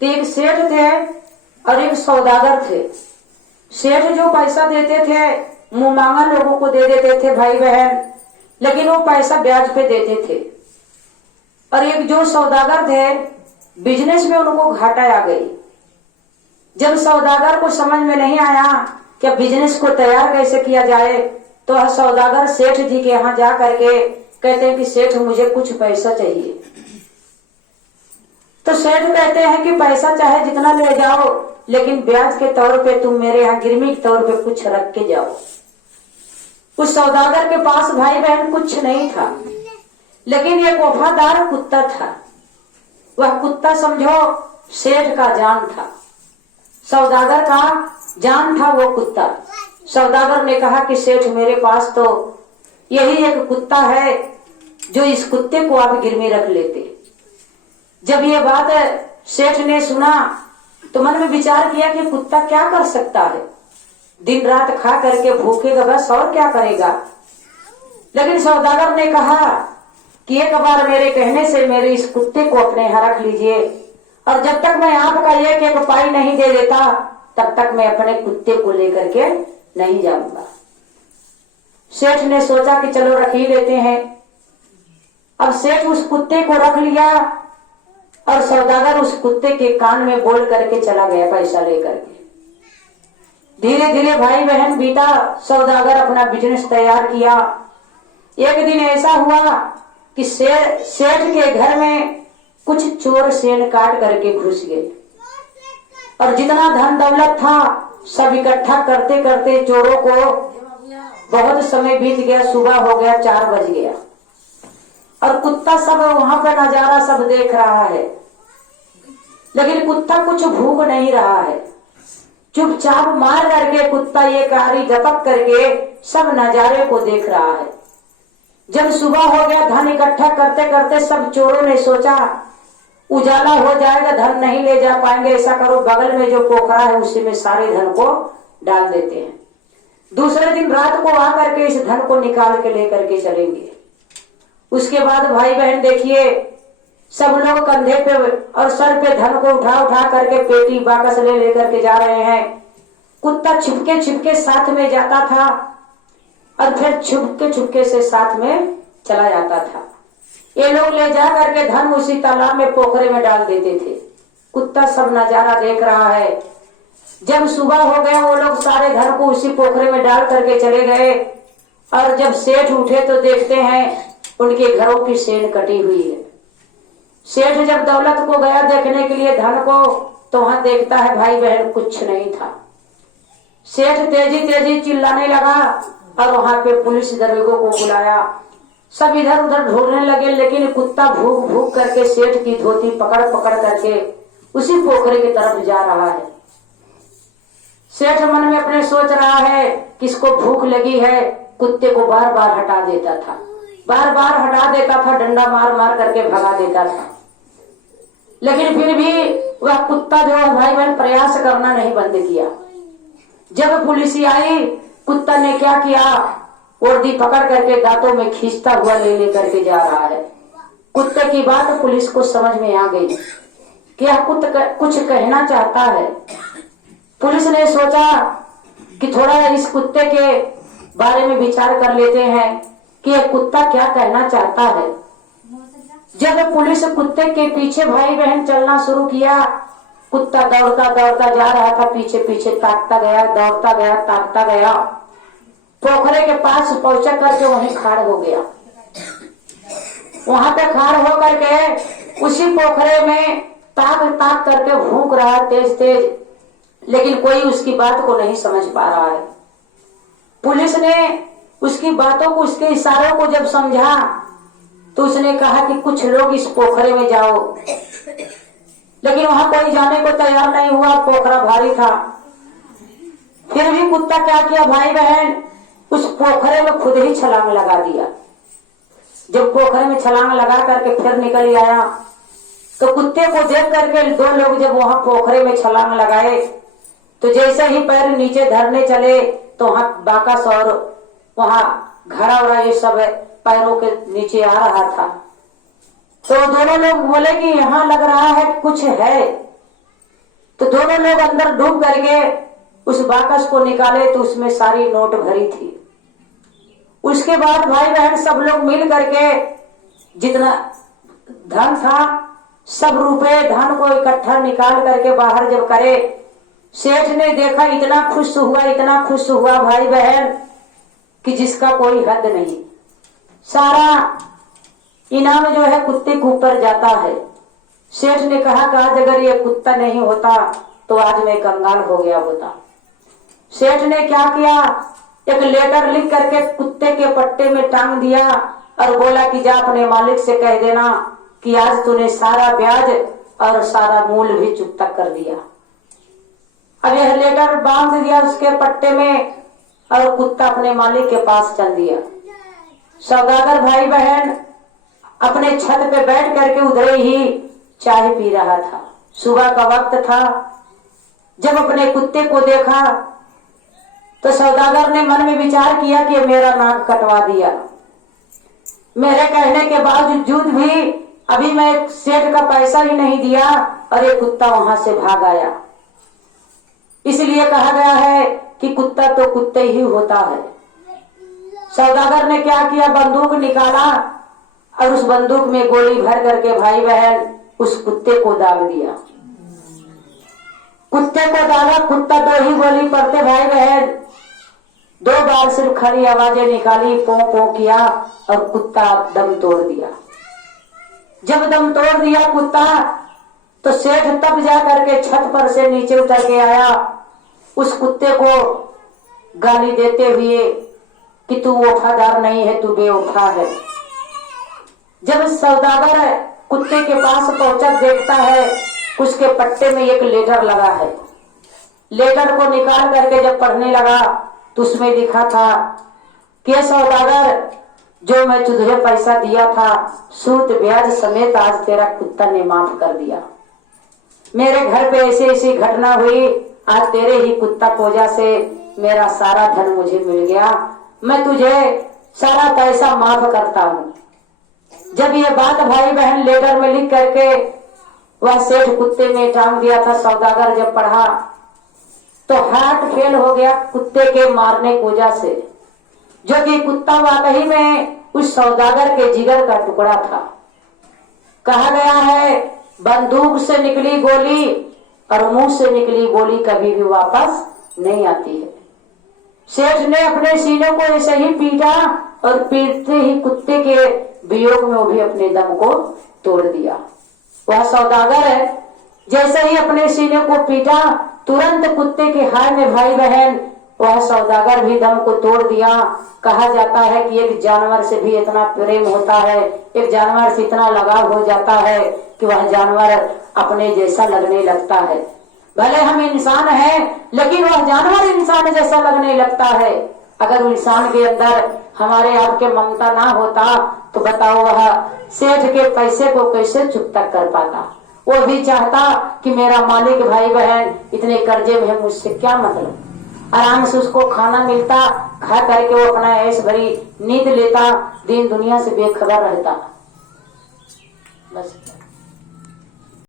तो एक सेठ थे और एक सौदागर थे। सेठ जो पैसा देते थे मुंह मांगा लोगों को दे देते थे भाई बहन, लेकिन वो पैसा ब्याज पे देते थे। और एक जो सौदागर थे बिजनेस में उनको घाटा आ गई। जब सौदागर को समझ में नहीं आया कि बिजनेस को तैयार कैसे किया जाए, तो सौदागर सेठ जी के यहाँ जा करके कहते हैं कि सेठ मुझे कुछ पैसा चाहिए। तो सेठ कहते हैं कि पैसा चाहे जितना ले जाओ, लेकिन ब्याज के तौर पे तुम मेरे यहाँ गिरवी के तौर पे कुछ रख के जाओ। उस सौदागर के पास भाई बहन कुछ नहीं था, लेकिन एक वफादार कुत्ता था। वह कुत्ता समझो सेठ का जान था, सौदागर का जान था वो कुत्ता। सौदागर ने कहा कि सेठ मेरे पास तो यही एक कुत्ता है, जो इस कुत्ते को आप गिरवी रख लेते। जब ये बात सेठ ने सुना तो मन में विचार किया कि कुत्ता क्या कर सकता है, दिन रात खा करके भूखेगा बस, और क्या करेगा। लेकिन सौदागर ने कहा कि एक बार मेरे कहने से मेरे इस कुत्ते को अपने यहाँ रख लीजिए, और जब तक मैं आपका एक एक पाई नहीं दे देता तब तक मैं अपने कुत्ते को लेकर के नहीं जाऊंगा। सेठ ने सोचा कि चलो रख ही लेते हैं। अब सेठ उस कुत्ते को रख लिया और सौदागर उस कुत्ते के कान में बोल करके चला गया पैसा लेकर के। धीरे धीरे भाई बहन बीता, सौदागर अपना बिजनेस तैयार किया। एक दिन ऐसा हुआ कि सेठ के घर में कुछ चोर सेन काट करके घुस गए, और जितना धन दौलत था सब इकट्ठा करते करते चोरों को बहुत समय बीत गया। सुबह हो गया, 4 बज गया, और कुत्ता सब वहां पर नजारा सब देख रहा है, लेकिन कुत्ता कुछ भूख नहीं रहा है। चुपचाप मार करके कुत्ता ये कारी झपक करके सब नजारे को देख रहा है। जब सुबह हो गया, धन इकट्ठा करते करते सब चोरों ने सोचा उजाला हो जाएगा, धन नहीं ले जा पाएंगे, ऐसा करो बगल में जो पोखरा है उसी में सारे धन को डाल देते हैं। दूसरे दिन रात को आकर के इस धन को निकाल के लेकर के चलेंगे। उसके बाद भाई बहन देखिए, सब लोग कंधे पे और सर पे धन को उठा उठा करके पेटी बाकस ले लेकर के जा रहे हैं। कुत्ता छिपके छिपके साथ में जाता था और फिर छुपके छुपके से साथ में चला जाता था। ये लोग ले जा करके धन उसी तालाब में पोखरे में डाल देते थे। कुत्ता सब नजारा देख रहा है। जब सुबह हो गया, वो लोग सारे धन को उसी पोखरे में डाल करके चले गए, और जब सेठ उठे तो देखते हैं उनके घरों की सेन कटी हुई है। सेठ जब दौलत को गया देखने के लिए धन को, तो वहां देखता है भाई बहन कुछ नहीं था। सेठ तेजी तेजी चिल्लाने लगा और वहां पे पुलिस दरोगों को बुलाया। सब इधर उधर ढूंढने लगे, लेकिन कुत्ता भूख भूख करके सेठ की धोती पकड़ पकड़ करके उसी पोखरे की तरफ जा रहा है। सेठ मन में अपने सोच रहा है किसको भूख लगी है, कुत्ते को बार बार हटा देता था, बार बार हटा देता था, डंडा मार मार करके भगा देता था। लेकिन फिर भी वह कुत्ता जो है भाई बहन प्रयास करना नहीं बंद किया। जब पुलिस आई, कुत्ता ने क्या किया, वर्दी पकड़ करके दांतों में खींचता हुआ ले लेकर के जा रहा है। कुत्ते की बात पुलिस को समझ में आ गई कि यह कुत्ता कुछ कहना चाहता है। पुलिस ने सोचा कि थोड़ा इस कुत्ते के बारे में विचार कर लेते हैं कि यह कुत्ता क्या कहना चाहता है। जब पुलिस कुत्ते के पीछे भाई बहन चलना शुरू किया, कुत्ता दौड़ता दौड़ता जा रहा था, पीछे पीछे ताकता गया, दौड़ता गया, ताकता गया। पोखरे के पास पहुंचा करके वहीं खाड़ हो गया। वहां पे खाड़ हो करके उसी पोखरे में ताक ताक करके भूख रहा तेज तेज, लेकिन कोई उसकी बात को नहीं समझ पा रहा है। पुलिस ने उसकी बातों को, उसके इशारों को जब समझा, तो उसने कहा कि कुछ लोग इस पोखरे में जाओ, लेकिन वहां कोई जाने को तैयार नहीं हुआ, पोखरा भारी था। फिर भी कुत्ता क्या किया भाई बहन, उस पोखरे में खुद ही छलांग लगा दिया। जब पोखरे में छलांग लगा करके फिर निकल आया, तो कुत्ते को देख करके 2 लोग जब वहां पोखरे में छलांग लगाए, तो जैसे ही पैर नीचे धरने चले तो वहां बाकस और वहां घड़ा उड़ा ये सब पैरों के नीचे आ रहा था। तो दोनों लोग बोले कि यहाँ लग रहा है कुछ है, तो दोनों लोग अंदर डूब करके उस बाकस को निकाले तो उसमें सारी नोट भरी थी। उसके बाद भाई बहन सब लोग मिल करके जितना धन था सब रुपए धन को इकट्ठा निकाल करके बाहर जब करे, सेठ ने देखा इतना खुश हुआ भाई बहन कि जिसका कोई हद नहीं। सारा इनाम जो है कुत्ते के ऊपर जाता है। सेठ ने कहा कि आज अगर ये कुत्ता नहीं होता तो आज मैं कंगाल हो गया होता। सेठ ने क्या किया, एक लेटर लिख करके कुत्ते के पट्टे में टांग दिया और बोला कि जा अपने मालिक से कह देना कि आज तूने सारा ब्याज और सारा मूल भी चुकता कर दिया। अब यह लेटर बांध दिया उसके पट्टे में और कुत्ता अपने मालिक के पास चल दिया। सौदागर भाई बहन अपने छत पे बैठ करके उधर ही चाय पी रहा था। सुबह का वक्त था। जब अपने कुत्ते को देखा तो सौदागर ने मन में विचार किया कि मेरा नाक कटवा दिया। मेरे कहने के बावजूद भी अभी मैं सेठ का पैसा ही नहीं दिया और ये कुत्ता वहां से भाग आया। इसलिए कहा गया है कि कुत्ता तो कुत्ते ही होता है। सौदागर ने क्या किया, बंदूक निकाला और उस बंदूक में गोली भर करके भाई बहन उस कुत्ते को दाग दिया। कुत्ते को दागा, कुत्ता दो ही गोली पड़ते भाई बहन 2 बार सिर्फ खड़ी आवाजें निकाली, पो पो किया और कुत्ता दम तोड़ दिया। जब दम तोड़ दिया कुत्ता तो सेठ तब जा करके छत पर से नीचे उतर के आया, उस कुत्ते को गाली देते हुए कि तू वफादार नहीं है, तू बेवफा है। जब सौदागर कुत्ते के पास पहुंचा देखता है उसके पट्टे में एक लेटर लगा है। लेटर को निकाल करके जब पढ़ने लगा तो उसमें लिखा था कि सौदागर जो मैं तुझे पैसा दिया था सूद ब्याज समेत आज तेरा कुत्ता ने माफ कर दिया। मेरे घर पे ऐसी ऐसी घटना हुई, आज तेरे ही कुत्ता की वजह से मेरा सारा धन मुझे मिल गया, मैं तुझे सारा पैसा माफ करता हूँ। जब ये बात भाई बहन लेटर में लिख करके वह सेठ कुत्ते में टांग दिया था, सौदागर जब पढ़ा तो हार्ट फेल हो गया कुत्ते के मारने की वजह से, जो कि कुत्ता वाकई में उस सौदागर के जिगर का टुकड़ा था। कहा गया है बंदूक से निकली गोली और मुंह से निकली गोली कभी भी वापस नहीं आती है। सेठ ने अपने सीने को ऐसे ही पीटा और पीटते ही कुत्ते के वियोग में वो भी अपने दम को तोड़ दिया। वह सौदागर जैसे ही अपने सीने को पीटा तुरंत कुत्ते के हाय में भाई बहन वह सौदागर भी दम को तोड़ दिया। कहा जाता है कि एक जानवर से भी इतना प्रेम होता है, एक जानवर से इतना लगाव हो जाता है कि वह जानवर अपने जैसा लगने लगता है। भले हम इंसान हैं लेकिन वह जानवर इंसान जैसा लगने लगता है। अगर इंसान के अंदर हमारे आपके ममता ना होता तो बताओ वह सेठ के पैसे को कैसे चुकता कर पाता। वो भी चाहता कि मेरा मालिक भाई बहन इतने कर्जे में है, मुझसे क्या मतलब। आराम से उसको खाना मिलता, खा करके वो अपना ऐश भरी नींद लेता, दिन दुनिया से बेखबर रहता। बस।